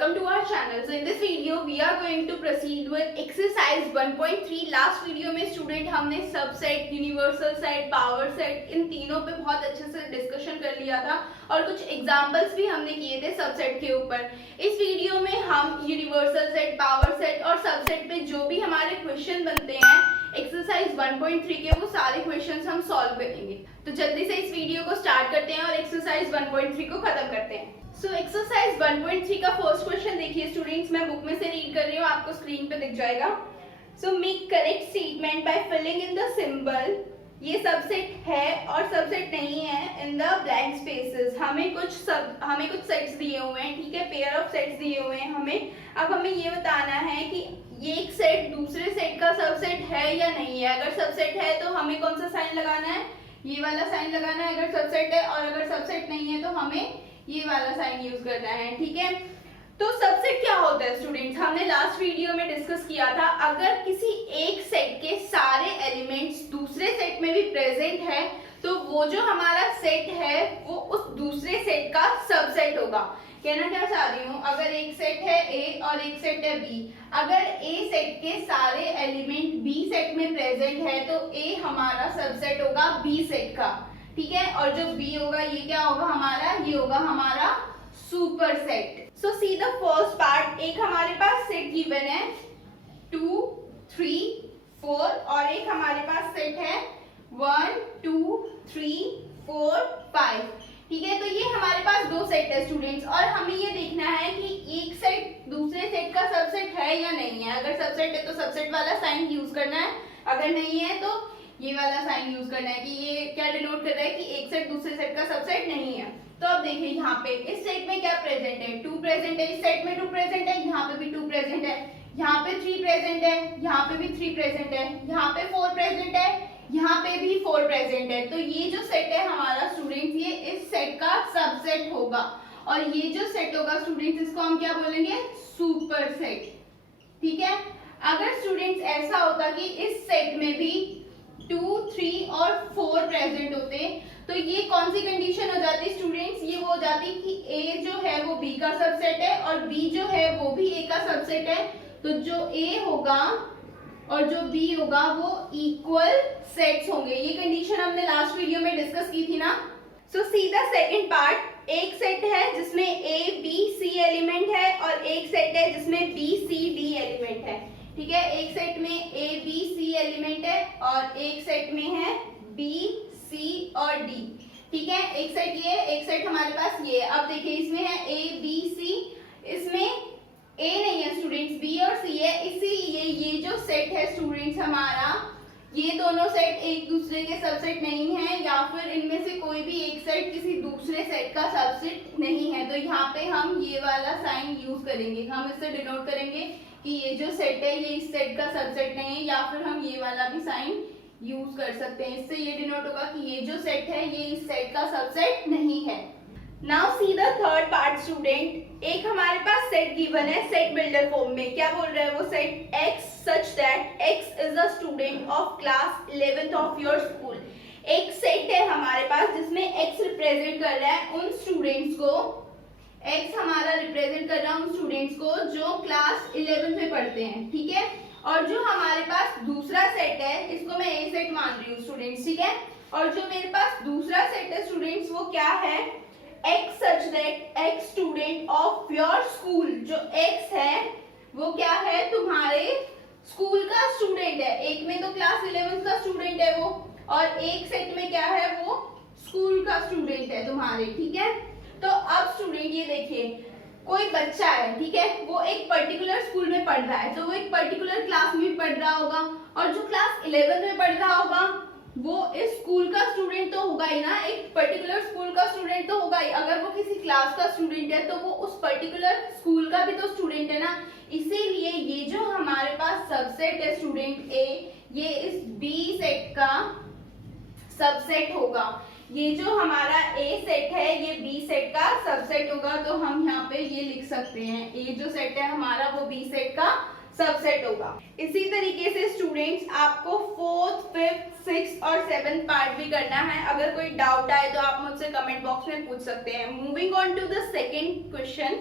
welcome to our channel. So in this video we are going to proceed with exercise 1.3. Last video में student हमने subset, universal set, power set इन तीनों पे बहुत अच्छे से डिस्कशन कर लिया था और कुछ एग्जांपल्स भी हमने किए थे सबसेट के ऊपर। इस वीडियो में हम यूनिवर्सल सेट, पावर सेट और सबसेट पे जो भी हमारे क्वेश्चन बनते हैं एक्सरसाइज 1.3 के, वो सारे क्वेश्चंस हम सॉल्व करेंगे। तो जल्दी से इस वीडियो को स्टार्ट करते हैं और एक्सरसाइज 1.3 को खत्म करते हैं। सो एक्सरसाइज 1.3 का फर्स्ट क्वेश्चन देखिए स्टूडेंट्स, मैं बुक में से रीड कर रही हूँ, आपको स्क्रीन पे दिख जाएगा। So make correct statement by filling in the symbol. ये सबसेट है और सबसेट नहीं है इन द ब्लैंक स्पेसेस। हमें कुछ सेट्स दिए हुए हैं, ठीक है, पेयर ऑफ सेट्स दिए हुए हैं हमें। अब हमें ये बताना है कि ये एक सेट दूसरे सेट का सबसेट है या नहीं है। अगर सबसेट है तो हमें कौन सा साइन लगाना है, ये वाला साइन लगाना है अगर सबसेट है, और अगर सबसेट नहीं है तो हमें ये वाला साइन यूज करना है, ठीक है। तो सबसेट क्या होता है स्टूडेंट्स, हमने लास्ट वीडियो में डिस्कस किया था। अगर किसी एक सेट के सारे एलिमेंट्स दूसरे सेट में भी प्रेजेंट है तो वो जो हमारा सेट है वो उस दूसरे सेट का सबसेट होगा। कहना क्या चाह रही हूँ, अगर एक सेट है ए और एक सेट है बी, अगर ए सेट के सारे एलिमेंट बी सेट में प्रेजेंट है तो ए हमारा सबसेट होगा बी सेट का, ठीक है। और जो बी होगा ये क्या होगा हमारा, ये होगा हमारा super set. So see the first part, एक हमारे पास सेट गिवन है 2, 3, 4 और एक हमारे पास सेट है 1, 2, 3, 4, 5, ठीक है। तो ये हमारे पास दो सेट है स्टूडेंट्स और हमें ये देखना है कि एक सेट दूसरे सेट का सबसेट है या नहीं है। अगर सबसेट है तो सबसेट वाला साइन यूज करना है, अगर नहीं है तो ये वाला साइन यूज करना है कि ये क्या डिनोट कर रहा है कि एक सेट दूसरे सेट का सबसेट नहीं है। तो अब देखिए यहाँ पे इस सेट में क्या प्रेजेंट है, 2 प्रेजेंट है, इस सेट में 2 प्रेजेंट है, यहाँ पे भी 2 प्रेजेंट है, यहाँ पे 3 प्रेजेंट है, यहाँ पे भी 3 प्रेजेंट है, यहाँ पे 4 प्रेजेंट है, यहाँ पे भी 4 प्रेजेंट है। तो ये जो सेट है हमारा स्टूडेंट्स, ये इस सेट का सबसेट होगा और ये जो सेट होगा स्टूडेंट्स इसको हम क्या बोलेंगे, सुपर सेट, ठीक है। अगर स्टूडेंट्स ऐसा होता कि इस सेट में भी 2, 3 और 4 प्रेजेंट होते तो ये कौन सी कंडीशन हो जाती स्टूडेंट्स, ये वो हो जाती कि ए जो है वो बी का सबसेट है और बी जो है वो भी ए का सबसेट है। तो जो ए होगा और जो बी होगा वो इक्वल सेट्स होंगे। ये कंडीशन हमने लास्ट वीडियो में डिस्कस की थी ना। सो सी द सेकंड पार्ट, एक सेट है जिसमें ए बी सी एलिमेंट है और एक सेट है जिसमें बी सी डी एलिमेंट है, ठीक है। एक सेट में ए बी सी एलिमेंट है और एक सेट में है बी सी और डी, ठीक है। एक सेट ये, एक सेट हमारे पास ये। अब देखिए इसमें है ए बी सी, इसमें ए नहीं है स्टूडेंट्स, बी और सी है, इसीलिए ये जो सेट है स्टूडेंट्स हमारा, ये दोनों सेट एक दूसरे के सबसेट नहीं है या फिर इनमें से कोई भी एक सेट किसी दूसरे सेट का सबसेट नहीं है। तो यहाँ पे हम ये वाला साइन यूज करेंगे, हम इससे डिनोट करेंगे कि ये जो सेट है ये इस सेट का सबसेट नहीं है, या फिर हम ये वाला भी साइन यूज कर सकते हैं। इससे ये डिनोट होगा कि ये जो सेट है ये इस सेट का सबसेट नहीं है। Now see the third part student, एक हमारे पास सेट गिवन है सेट बिल्डर फॉर्म में। क्या बोल रहा है वो set, x such that x is a student of class 11th of your school। एक सेट है हमारे पास जिसमें x रिप्रेजेंट कर रहा है उन स्टूडेंट्स को, x हमारा रिप्रेजेंट कर रहा है उन स्टूडेंट्स को जो क्लास 11th में पढ़ते हैं, ठीक है। और जो हमारे पास दूसरा सेट है इसको मैं ए सेट मान रही हूँ स्टूडेंट्स, ठीक है। और जो मेरे पास दूसरा सेट है स्टूडेंट्स वो क्या है, x such that x student of your school। जो x है वो क्या है, तुम्हारे स्कूल का स्टूडेंट है। एक में तो क्लास 11th का स्टूडेंट है वो, और एक सेट में क्या है वो स्कूल का स्टूडेंट है तुम्हारे, ठीक है। तो अब स्टूडेंट ये देखिए, कोई बच्चा है, ठीक है, वो एक पर्टिकुलर स्कूल में पढ़ रहा है, तो वो एक पर्टिकुलर क्लास में पढ़ रहा होगा, और जो क्लास 11th में पढ़ रहा होगा वो इस स्कूल का स्टूडेंट तो होगा ही ना, एक पर्टिकुलर स्कूल का स्टूडेंट तो होगा ही। अगर वो किसी क्लास का स्टूडेंट है तो वो उस पर्टिकुलर स्कूल का भी तो स्टूडेंट है ना। इसीलिए ये जो हमारे पास सबसेट है स्टूडेंट ए, ये इस बी सेट का सबसेट होगा। ये जो हमारा ए सेट है ये बी सेट का सबसेट होगा। तो हम यहाँ पे ये लिख सकते हैं, ए जो सेट है हमारा वो बी सेट का सबसेट होगा। इसी तरीके से स्टूडेंट्स आपको 4th, 5th, 6th और 7th पार्ट भी करना है। अगर कोई डाउट आए तो आप मुझसे कमेंट बॉक्स में पूछ सकते हैं। Moving on to the second question,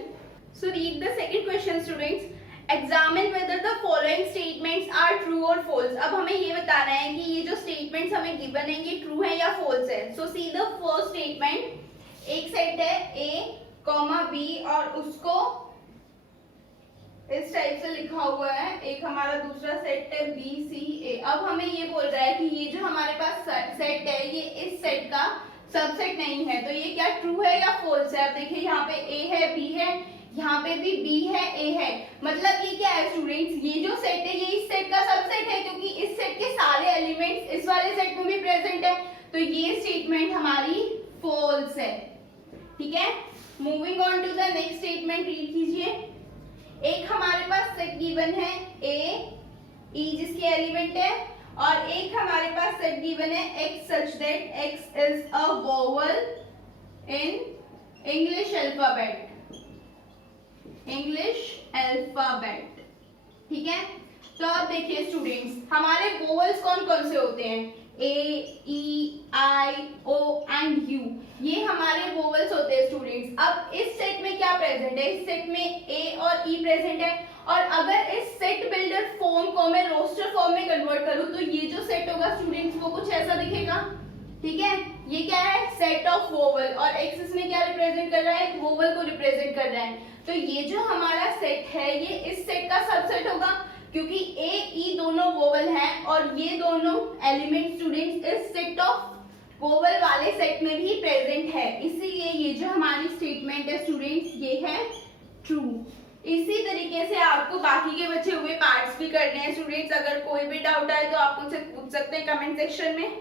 So read the second question, students. Examine whether the following statements are true or false. अब हमें ये बताना है कि ये जो statements हमें given है ये true है या false है. So see the first statement. एक सेट है A, B और उसको इस टाइप से लिखा हुआ है. एक हमारा दूसरा सेट है B, C, A. अब हमें ये बोल रहा है कि ये जो हमारे पास सेट है ये इस सेट का सबसेट नहीं है. तो ये क्या ट्रू है या फॉल्स है? अब देखिए यहाँ पे A है, B है, यहाँ पे भी B है, A है. मतलब ये क्या है स्टूडेंट्स? ये जो सेट है ये इस सेट का सबसेट है क्योंकि इस सेट के सारे एलिमेंट्स इस वाले सेट में भी प्रेजेंट है. तो ये स्टेटमेंट हमारी फॉल्स है. ठीक है. Moving on to the next statement, read कीजिए. एक हमारे पास सेट गिवन है A, E जिसके एलिमेंट है और एक हमारे पास सेट गिवन है X such that X is a vowel in English alphabet. English alphabet. ठीक है. तो अब देखिए स्टूडेंट्स हमारे वोवेल्स कौन कौन से होते हैं? A, E, I, O and U. ये हमारे वोवेल्स होते हैं स्टूडेंट्स. अब इस सेट में क्या प्रेजेंट है? इस सेट में A और E प्रेजेंट है. और अगर इस सेट बिल्डर फॉर्म को मैं रोस्टर फॉर्म में कन्वर्ट करूं तो ये जो सेट होगा स्टूडेंट्स वो कुछ ऐसा दिखेगा. ठीक है. ये क्या है? Set of vowel. और X इसमें क्या रिप्रेजेंट कर रहा है? एक वोवेल को रिप्रेजेंट कर रहा है. तो ये जो हमारा सेट है ये इस सेट का सबसेट होगा क्योंकि A, E दोनों वोवेल हैं और ये दोनों एलिमेंट स्टूडेंट्स इस सेट ऑफ वोवेल वाले सेट में भी प्रेजेंट है. इसीलिए ये जो हमारी स्टेटमेंट है स्टूडेंट्स ये है ट्रू. इसी तरीके से आपको बाकी के बचे हुए पार्ट्स भी करने हैं स्टूडेंट्स. अगर कोई भी डाउट आए तो आप मुझसे पूछ सकते हैं कमेंट सेक्शन में.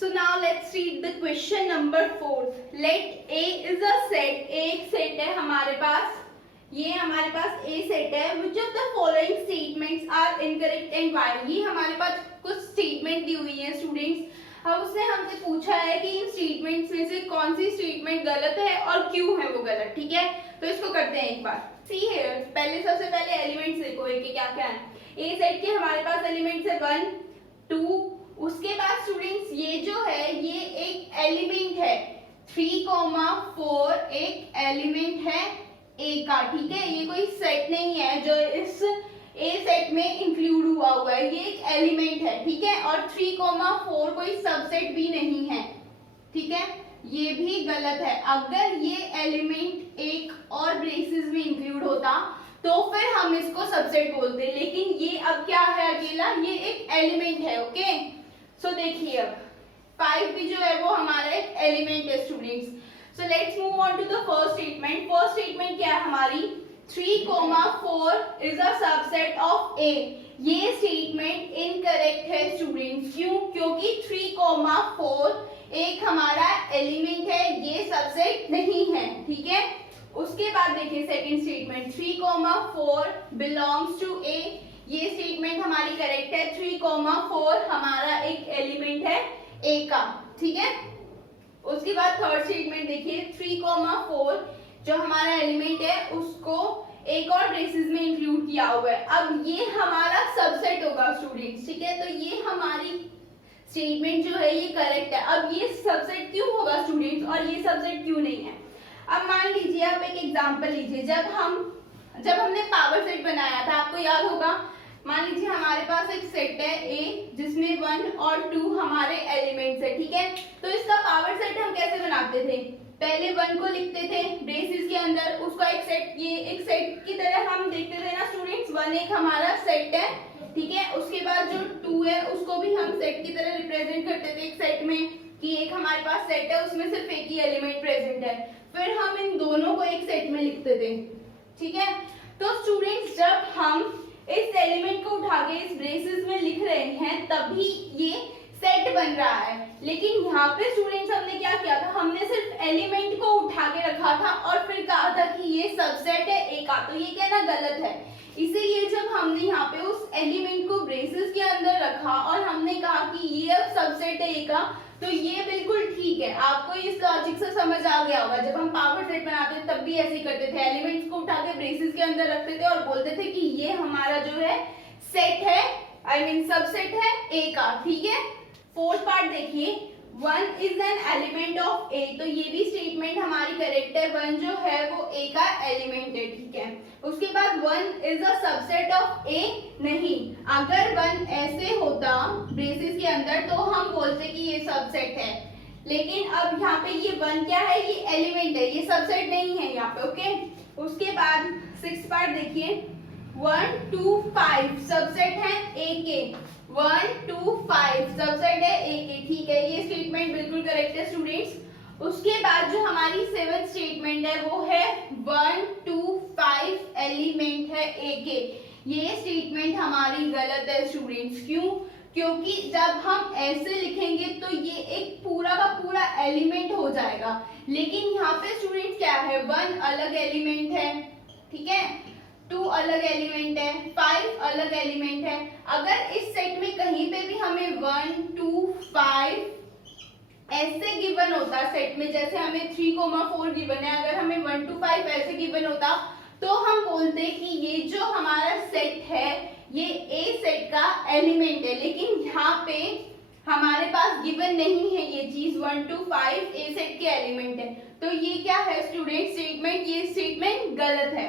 So now let's read the question number 4. Let A is a set. A एक सेट है हमारे पास. ये हमारे पास A सेट है. Which of the following statements are incorrect and why? ये हमारे पास कुछ स्टेटमेंट दी हुई है स्टूडेंट्स. अब उसने हमसे पूछा है कि इन स्टेटमेंट्स में से कौन सी स्टेटमेंट गलत है और क्यों है वो गलत. ठीक है. तो इसको करते हैं एक बार. See here. पहले सबसे पहले एलिमेंट्स देखो A के क्या क्या है. A सेट के हमारे पास एलिमेंट्स है 1, 2. उसके बाद स्टूडेंट्स ये जो है ये एक एलिमेंट है 3, 4 एक एलिमेंट है A का. ठीक है. ये कोई सेट नहीं है जो इस A सेट में इंक्लूड हुआ है. ये एक एलिमेंट है. ठीक है. और 3, 4 कोई सबसेट भी नहीं है. ठीक है. ये भी गलत है. अगर ये एलिमेंट एक और ब्रेसेस में इंक्लूड होता तो फिर हम इसको सबसेट बोलते. लेकिन ये अब क्या है? अकेला ये एक एलिमेंट है. ओके. सो देखिए अब 5 भी जो है वो हमारा एक एलिमेंट है students. So let's move on to the first statement. First statement क्या है हमारी? 3, 4 is a subset of A. ये स्टेटमेंट इनकरेक्ट है स्टूडेंट्स. क्यों? क्योंकि 3, 4 एक हमारा एलिमेंट है. ये सबसेट नहीं है. ठीक है. उसके बाद देखिए second statement 3, 4 belongs to A. ये स्टेटमेंट हमारी करेक्ट है. 3, 4 हमारा एक एलिमेंट है A का. ठीक है. उसके बाद थर्ड स्टेटमेंट देखिए 3, 4 जो हमारा एलिमेंट है उसको एक और ब्रेसेस में इंक्लूड किया हुआ है. अब ये हमारा सबसेट होगा स्टूडेंट्स. ठीक है. तो ये हमारी स्टेटमेंट जो है ये करेक्ट है. अब ये सबसेट क्यों होगा स्टूडेंट्स और ये सबसेट क्यों नहीं है? अब मान लीजिए आप एक एग्जांपल लीजिए. जब हमने पावर सेट बनाया था आपको याद होगा. मान लीजिए हमारे पास एक सेट है A जिसमें 1 और 2 हमारे एलिमेंट्स है. ठीक है. तो इसका पावर सेट हम कैसे बनाते थे? पहले 1 को लिखते थे ब्रेसेस के अंदर. उसका एक सेट ये एक सेट की तरह हम देखते थे ना स्टूडेंट्स. 1 एक हमारा सेट है. ठीक है. उसके बाद जो 2 है उसको भी हम सेट की तरह रिप्रेजेंट करते थे एक सेट में कि एक हमारे पास सेट है उसमें सिर्फ एक ही एलिमेंट प्रेजेंट है. फिर हम इन दोनों को एक सेट में लिखते थे. ठीक है. तो स्टूडेंट्स जब हम इस एलिमेंट को उठा के इस ब्रेसेस में लिख रहे हैं तभी ये सेट बन रहा है. लेकिन यहाँ पे स्टूडेंट्स हमने क्या किया था? हमने सिर्फ एलिमेंट को उठा के रखा था और फिर कहा था कि ये सबसेट है A का. तो ये कहना गलत है. इसीलिए जब हमने यहाँ पे उस एलिमेंट को ब्रेसेस के अंदर रखा और हमने कहा कि ये अब सबसेट है A का, तो ये बिल्कुल ठीक है. आपको इस लॉजिक से समझ आ गया होगा. जब हम पावर सेट बनाते थे तब भी ऐसे ही करते थे. एलिमेंट्स को उठा के ब्रेसेस के अंदर रखते थे और बोलते थे कि ये हमारा जो है सेट है आई मीन सबसेट है A का. ठीक है. फोर्थ पार्ट देखिए 1 is an element of A. तो ये भी स्टेटमेंट हमारी करेक्ट है. 1 जो है वो A का एलिमेंट है. ठीक है. उसके बाद 1 इज अ सबसेट ऑफ ए नहीं, अगर 1 ऐसे होता ब्रेसेस के अंदर तो हम बोलते कि ये सबसेट है, लेकिन अब यहाँ पे ये 1 क्या है, ये एलिमेंट है, ये सबसेट नहीं है यहाँ पे। ओके, उसके बाद 6 पार्ट देखिए, 1 2 5 सबसेट है ए के, 1 2 5 सबसेट है ए के, ठीक है, ये स्टेटमेंट बिल्कुल करेक्ट है स्टूडेंट्स। उसके बाद जो हमारी 7th स्टेटमेंट है वो है 1 2 5 एलिमेंट है ए के, ये स्टेटमेंट हमारी गलत है स्टूडेंट्स। क्यों? क्योंकि जब हम ऐसे लिखेंगे तो ये एक पूरा का पूरा एलिमेंट हो जाएगा, लेकिन यहाँ पे स्टूडेंट्स क्या है, 1 अलग एलिमेंट है, ठीक है, 2 अलग एलिमेंट है, 5 अलग एलिमेंट है। अगर इस सेट में कहीं पे भी हमें 1 2 5 ऐसे गिवन होता सेट में, जैसे हमें 3,4 गिवन है, अगर हमें 1 2 5 ऐसे गिवन होता तो हम बोलते कि ये जो हमारा सेट है ये ए सेट का एलिमेंट है, लेकिन यहाँ पे हमारे पास गिवन नहीं है ये चीज, 1 2 5 ए सेट के एलिमेंट है, तो ये क्या है स्टूडेंट, स्टेटमेंट, ये स्टेटमेंट गलत है।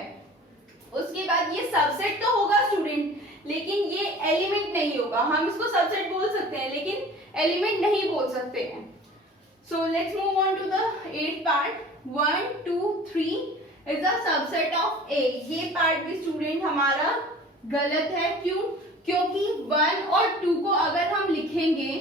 उसके बाद ये सबसेट तो होगा स्टूडेंट, लेकिन ये एलिमेंट नहीं होगा, हम इसको सबसेट बोल सकते हैं लेकिन एलिमेंट नहीं बोल सकते हैं। So let's move on to the 8th part. 1 2 3 is a subset of A. ये पार्ट भी स्टूडेंट हमारा गलत है। क्यों? क्योंकि 1 और 2 को अगर हम लिखेंगे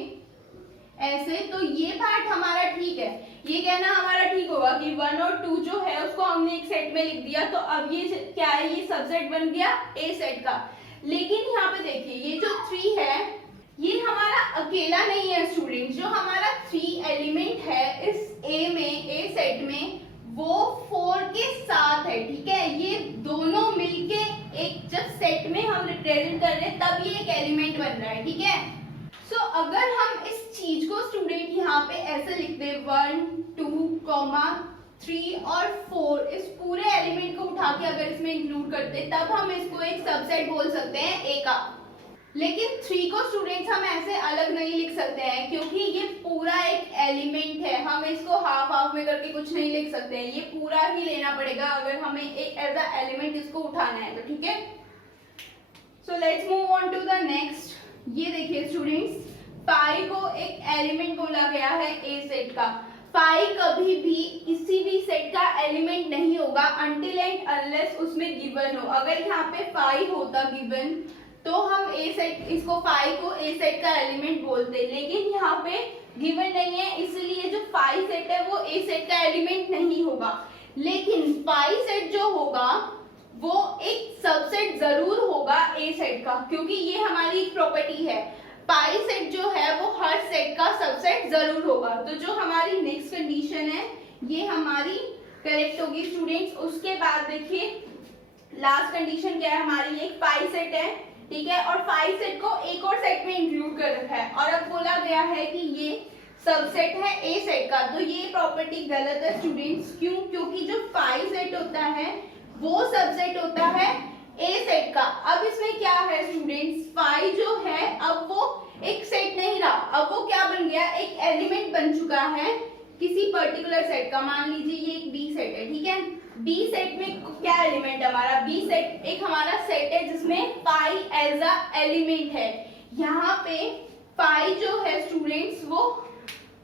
ऐसे तो ये पार्ट हमारा ठीक है, ये कहना हमारा ठीक होगा कि 1 और 2 जो है उसको हमने एक सेट में लिख दिया, तो अब ये क्या है, ये सबसेट बन गया ए सेट का। लेकिन यहाँ पे देखिए ये जो 3 है ये हमारा अकेला नहीं है स्टूडेंट, जो हमारा 3 एलिमेंट है इस ए में, ए सेट में, वो 4 के साथ है, ठीक है, ये दोनों मिलके एक जब सेट में हम रिप्रेजेंट कर रहे हैं तब ये एक एलिमेंट बन रहा है, ठीक है। सो अगर हम इस चीज को स्टूडेंट यहाँ पे ऐसे लिख दे 1 2 3 और 4, इस पूरे एलिमेंट को उठा के अगर इसमें इंक्लूड करते तब हम इसको एक सबसेट बोल सकते हैं ए का। लेकिन 3 को स्टूडेंट्स हम ऐसे अलग नहीं लिख सकते हैं क्योंकि ये पूरा एक एलिमेंट है, हम इसको हाफ हाफ में करके कुछ नहीं लिख सकते हैं, ये पूरा ही लेना पड़ेगा अगर हमें एक एज अ एलिमेंट इसको उठाना है तो, ठीक है। So let's move on to the next. ये देखिए स्टूडेंट्स, 5 को एक एलिमेंट बोला गया है ए सेट का। 5 कभी भी किसी भी सेट का एलिमेंट नहीं होगा अनटिल एंड अनलेस उसमें गिवन हो। अगर यहाँ पे 5 होता गिवन तो हम ए सेट, इसको 5 को ए सेट का एलिमेंट बोलते, लेकिन यहाँ पे गिवन नहीं है इसलिए जो 5 सेट है वो ए सेट का एलिमेंट नहीं होगा। लेकिन 5 सेट जो होगा वो एक सबसेट जरूर होगा ए सेट का, क्योंकि ये हमारी एक प्रॉपर्टी है, 5 सेट जो है वो हर सेट का सबसेट जरूर होगा। तो जो हमारी नेक्स्ट कंडीशन है ये हमारी करेक्ट होगी स्टूडेंट्स। उसके बाद देखिए लास्ट कंडीशन क्या है हमारी, एक 5 सेट है, ठीक है, और 5 सेट को एक और सेट में इंक्लूड कर रखा है और अब बोला गया है कि ये सबसेट है ए सेट का, तो ये प्रॉपर्टी गलत है स्टूडेंट्स। क्यों? क्योंकि जो 5 सेट होता है वो सबसेट होता है ए सेट का। अब इसमें क्या है स्टूडेंट्स, 5 जो है अब वो एक सेट नहीं रहा, अब वो क्या बन गया, एक एलिमेंट बन चुका है किसी पर्टिकुलर सेट का। मान लीजिए ये एक बी सेट है, ठीक है, बी सेट में क्या एलिमेंट है हमारा, बी सेट एक हमारा सेट है जिसमें 5 एज अ एलिमेंट है। यहाँ पे 5 जो है स्टूडेंट्स वो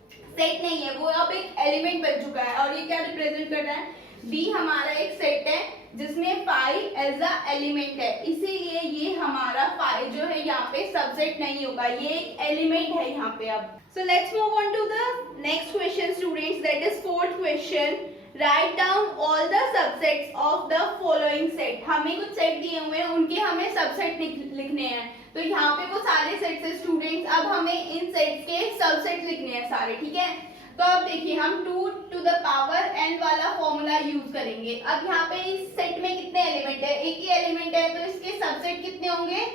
सेट नहीं है, वो अब एक एलिमेंट बन चुका है और ये क्या रिप्रेजेंट कर रहा है, बी हमारा एक सेट है जिसमें 5 एज अ एलिमेंट है, इसीलिए ये हमारा 5 जो है यहाँ पे सबसेट नहीं होगा, ये एक एलिमेंट है यहाँ पे। अब so let's move on to the next question students, that is 4th question. Write down all the subsets of the following set. हमें कुछ सेट दिए हुए हैं, उनके हमें सबसेट लिखने हैं, तो यहाँ पे वो सारे सेट्स है स्टूडेंट्स, अब हमें इन सेट्स के सबसेट लिखने हैं सारे, ठीक है। तो अब देखिए हम 2 to the power n वाला फॉर्मूला यूज करेंगे। अब यहाँ पे इस सेट में कितने एलिमेंट है, एक ही एलिमेंट है, तो इसके सबसेट कितने होंगे,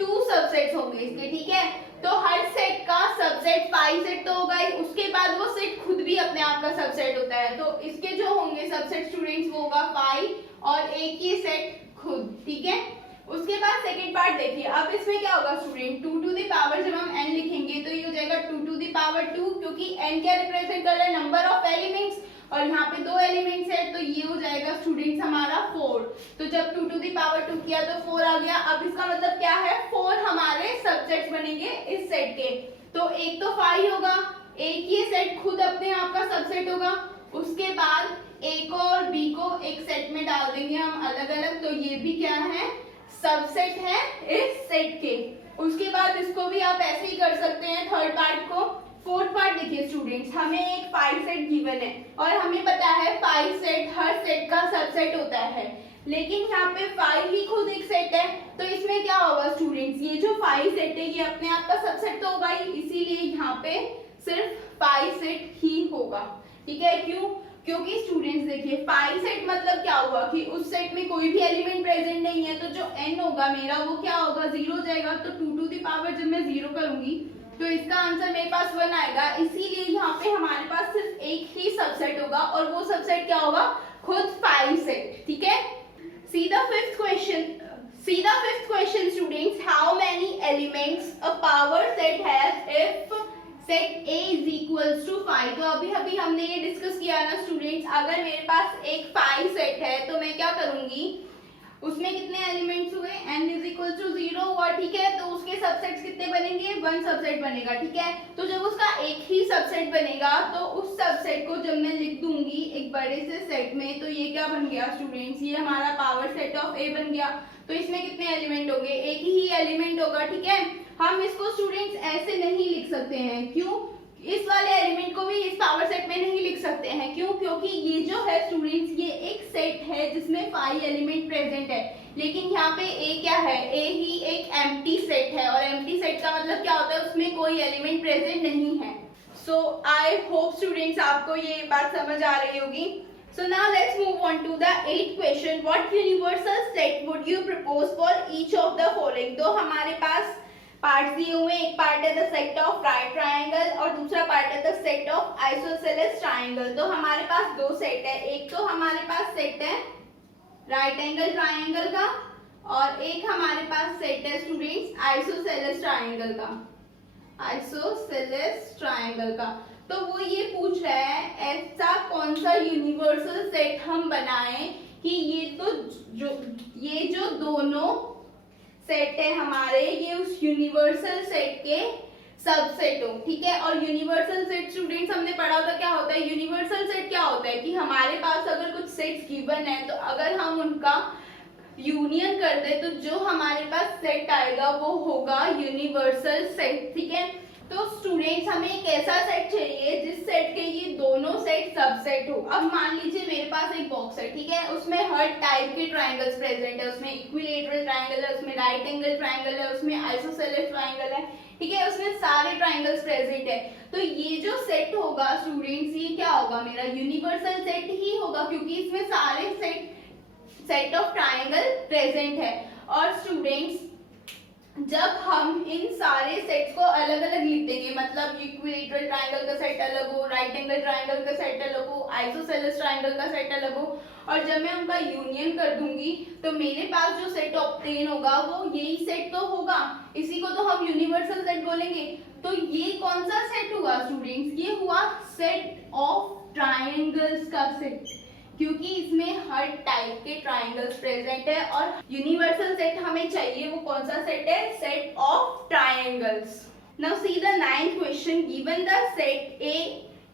2 सबसेट्स होंगे इसके, ठीक है। तो हर सेट का सबसेट 5 सेट तो होगा ही, उसके बाद वो सेट खुद भी अपने आप का सबसेट होता है, तो इसके जो होंगे सबसेट स्टूडेंट्स वो होगा 5 और एक ही सेट खुद, ठीक है। उसके बाद सेकंड पार्ट देखिए, अब इसमें क्या होगा स्टूडेंट, 2 to the पावर जब हम n लिखेंगे तो ये हो जाएगा 2 to the पावर 2, क्योंकि n क्या रिप्रेजेंट कर रहा है, नंबर ऑफ एलिमेंट्स, और यहाँ पे 2 एलिमेंट्स है तो ये हो जाएगा स्टूडेंट्स हमारा 4। तो जब 2 to the power 2 किया तो 4 आ गया। अब इसका मतलब क्या है, 4 हमारे सबसेट्स बनेंगे इस सेट के। तो एक तो 5 होगा, एक ये सेट खुद अपने आप का सबसेट होगा। उसके बाद ए को और बी को एक सेट में डाल देंगे हम अलग अलग, तो ये भी क्या है, सबसेट है इस सेट के। उसके बाद इसको भी आप ऐसे ही कर सकते हैं थर्ड पार्ट को। फोर्थ पार्ट देखिए स्टूडेंट्स, हमें एक 5 सेट गिवन है और हमें पता है 5 सेट हर सेट का सबसेट होता है, लेकिन यहाँ पे 5 ही खुद एक सेट है। तो इसमें क्या होगा स्टूडेंट्स, ये जो 5 सेट है ये अपने आप का सबसेट तो होगा ही, इसीलिए यहाँ पे सिर्फ 5 सेट ही होगा। ठीक है, क्यों? क्योंकि स्टूडेंट्स देखिए 5 सेट मतलब क्या हुआ कि उस सेट में कोई भी एलिमेंट प्रेजेंट नहीं है, तो जो n होगा मेरा वो क्या होगा, 0 हो जाएगा। तो 2 to the power जब मैं 0 करूंगी तो इसका आंसर मेरे पास 1 आएगा। इसीलिए यहाँ पे हमारे पास सिर्फ एक ही सबसेट होगा और वो सबसेट क्या होगा, खुद 5 सेट। ठीक है, see the fifth question students, how many elements a power set has if set A is equals to 5। तो अभी हमने ये डिस्कस किया ना स्टूडेंट्स, अगर मेरे पास एक 5 सेट है तो मैं क्या करूंगी, उसमें कितने एलिमेंट्स हुए, n is equals to 0 हुआ। ठीक है, तो उसके सबसेट्स कितने बनेंगे, 1 सबसेट बनेगा। ठीक है, तो जब उसका एक ही सबसेट बनेगा तो उस सबसेट को जब मैं लिख दूंगी एक बड़े से सेट में, तो ये क्या बन गया स्टूडेंट्स, ये हमारा पावर सेट ऑफ A बन गया। तो इसमें कितने एलिमेंट होंगे, एक ही एलिमेंट होगा। ठीक है, हम इसको स्टूडेंट्स ऐसे नहीं लिख सकते हैं, क्यों, इस वाले एलिमेंट को भी इस पावर सेट में नहीं लिख सकते हैं, क्यों, क्योंकि ये जो है स्टूडेंट्स ये एक सेट है जिसमें 5 एलिमेंट प्रेजेंट है, लेकिन यहाँ पे A क्या है, A ही एक एम्प्टी सेट है, और एम्प्टी सेट का मतलब क्या होता है, उसमें कोई एलिमेंट प्रेजेंट नहीं है। सो आई होप स्टूडेंट्स आपको ये बात समझ आ रही होगी। So now let's move on to the 8th question. What universal set would you propose for each of the following? तो हमारे पास पार्ट्स दिए हुए, एक पार्ट है the set of right triangle और दूसरा पार्ट है the set of isosceles triangle. तो हमारे पास दो सेट है, एक तो हमारे पास सेट है राइट एंगल ट्रायंगल का और एक हमारे पास सेट है स्टूडेंट्स आइसोसेलेस ट्रायंगल का, आइसोसेलेस ट्रायंगल का। तो वो ये पूछ रहा है ऐसा कौन सा यूनिवर्सल सेट हम बनाएं कि ये जो दोनों सेट है हमारे, ये उस यूनिवर्सल सेट के सबसेट हो। ठीक है, और यूनिवर्सल सेट स्टूडेंट्स हमने पढ़ा होता क्या होता है, यूनिवर्सल सेट क्या होता है कि हमारे पास अगर कुछ सेट्स गिवन है तो अगर हम उनका यूनियन कर दे तो जो हमारे पास सेट आएगा वो होगा यूनिवर्सल सेट। ठीक है, तो स्टूडेंट्स हमें एक ऐसा सेट चाहिए जिस सेट के ये दोनों सेट सबसेट हो। अब मान लीजिए मेरे पास एक बॉक्स है, ठीक है, उसमें हर टाइप के ट्रायंगल्स प्रेजेंट है, उसमें इक्विलेटरल ट्रायंगल है, उसमें राइट एंगल ट्रायंगल है, उसमें आइसोसेलेस ट्रायंगल है। ठीक है, उसमें सारे ट्रायंगल्स प्रेजेंट है। तो ये जो सेट होगा स्टूडेंट्स ये क्या होगा, मेरा यूनिवर्सल सेट ही होगा, क्योंकि इसमें सारे सेट ऑफ ट्रायंगल प्रेजेंट है। और स्टूडेंट्स जब हम इन सारे सेट्स को अलग अलग लिख देंगे, मतलब इक्विलेटरल ट्रायंगल का सेट अलग हो, राइट एंगल ट्रायंगल का सेट अलग हो, आइसोसेलेस ट्रायंगल का सेट अलग हो, और जब मैं उनका यूनियन कर दूंगी तो मेरे पास जो सेट ऑब्टेन होगा वो यही सेट तो होगा, इसी को तो हम यूनिवर्सल सेट बोलेंगे। तो ये कौन सा सेट हुआ स्टूडेंट्स, ये हुआ सेट ऑफ ट्रायंगल्स का सेट, क्योंकि इसमें हर टाइप के ट्रायंगल्स प्रेजेंट है। और यूनिवर्सल सेट हमें चाहिए वो कौन सा सेट है, set of triangles. Now see the 9th question, given the set ए,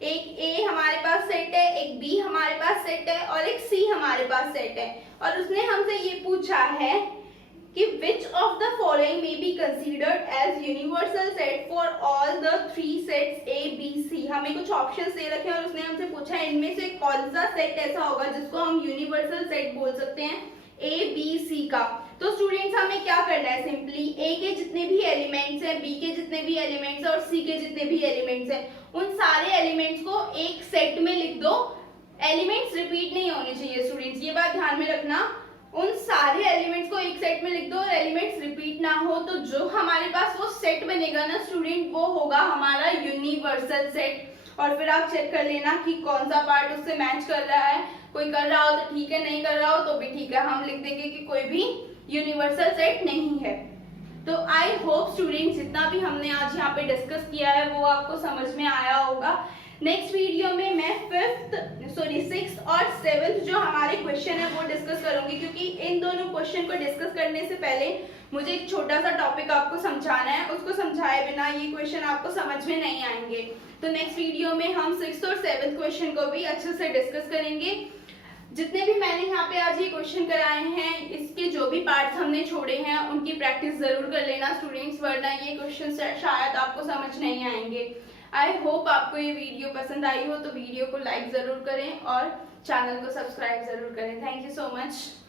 एक A हमारे पास सेट है, एक B हमारे पास सेट है और एक C हमारे पास सेट है, और उसने हमसे ये पूछा है कि which of the following may be considered as universal set for all the 3 sets A, B, C। हमें कुछ ऑप्शंस दे रखे हैं और उसने हमसे पूछा है इनमें से कौन सा सेट ऐसा होगा जिसको हम यूनिवर्सल सेट बोल सकते हैं A, B, C का। तो स्टूडेंट्स हमें क्या करना है, सिंपली A के जितने भी एलिमेंट्स हैं, B के जितने भी एलिमेंट्स हैं और C के जितने भी एलिमेंट्स हैं, उन सारे एलिमेंट्स को एक सेट में लिख दो। एलिमेंट्स रिपीट नहीं होने चाहिए स्टूडेंट्स, ये बात ध्यान में रखना। उन सारे एलिमेंट्स को एक सेट में लिख दो और एलिमेंट्स रिपीट ना हो, तो जो हमारे पास वो सेट बनेगा ना स्टूडेंट, वो होगा हमारा यूनिवर्सल सेट। और फिर आप चेक कर लेना कि कौन सा पार्ट उससे मैच कर रहा है, कोई कर रहा हो तो ठीक है, नहीं कर रहा हो तो भी ठीक है, हम लिख देंगे कि कोई भी यूनिवर्सल सेट नहीं है। तो आई होप स्टूडेंट्स जितना भी हमने आज यहाँ पे डिस्कस किया है वो आपको समझ में आया होगा। नेक्स्ट वीडियो में मैं 6th और 7th जो हमारे क्वेश्चन है वो डिस्कस करूंगी, क्योंकि इन दोनों क्वेश्चन को डिस्कस करने से पहले मुझे एक छोटा सा टॉपिक आपको समझाना है, उसको समझाए बिना ये क्वेश्चन आपको समझ में नहीं आएंगे। तो नेक्स्ट वीडियो में हम 6th और 7th क्वेश्चन को भी अच्छे से डिस्कस करेंगे। जितने भी मैंने यहाँ पे आज ये क्वेश्चन कराए हैं, इसके जो भी पार्ट्स हमने छोड़े हैं उनकी प्रैक्टिस जरूर कर लेना स्टूडेंट्स, वरना ये क्वेश्चन शायद आपको समझ नहीं आएंगे। आई होप आपको ये वीडियो पसंद आई हो, तो वीडियो को लाइक जरूर करें और चैनल को सब्सक्राइब जरूर करें। Thank you so much.